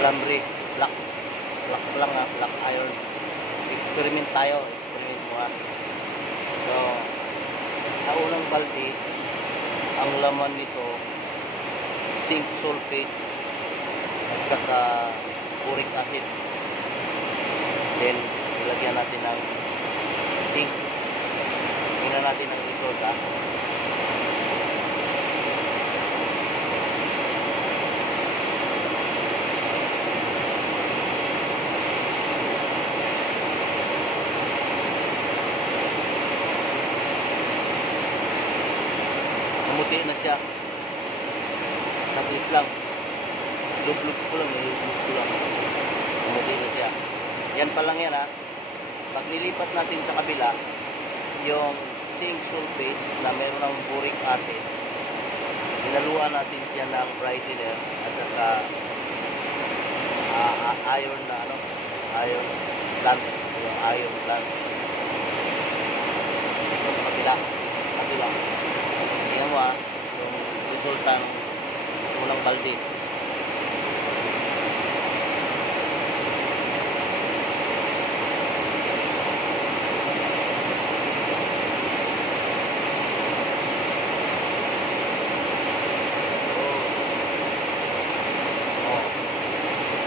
alambre, black lang ha, black iron. Experiment tayo, experiment mo ha. So, sa unang balde, ang laman nito, zinc sulfate at saka uric acid. Then, ilagyan natin ng zinc. Tingnan natin ang result ha. Mamuti na siya. Saglit lang. Lublog ko lang, lublog ko lang. Mamuti na siya. Yan pa lang yan ha. Pag nilipat natin sa kabila, yung zinc sulfate na meron ng boric acid, inaluan natin siya ng brightener at saka iron na ano, iron plant, yung iron plant. Yung kabila. Tingnan mo ha, yung resulta ng unang balde.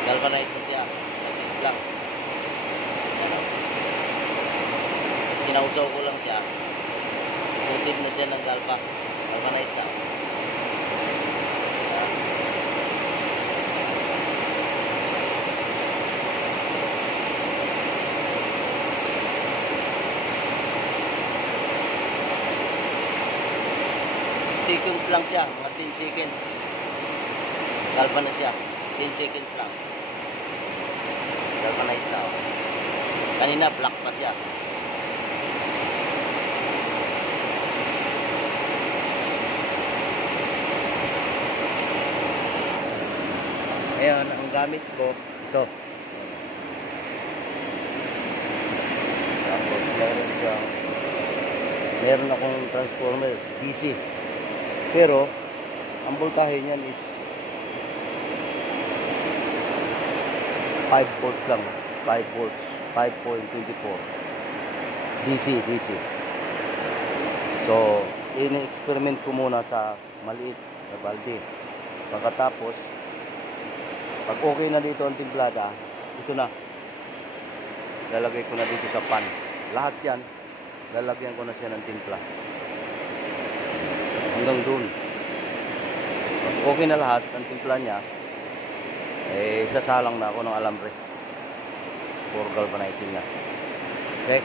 Galvanize na siya. Saglit lang. Kinausaw ko lang siya. Putid na siya ng galva. Galvanize na. Seconds lang siya. Mga 10 seconds. Galva na siya. 10 seconds lang. Galvanize na. Kanina black pa siya. Ayan, ang gamit ko ito. Tapos meron akong transformer DC. Pero ang voltahe niyan is 5 volts lang, 5 volts, 5.24 DC. So, ini-experiment ko muna sa maliit na balde. Pagkatapos, pag okay na dito ang timplada, ito na. Lalagay ko na dito sa pan. Lahat yan, lalagyan ko na siya ng timpla. Hanggang dun. Pag okay na lahat ang timpla niya, sasalang na ako ng alambre for galvanizing na. Okay?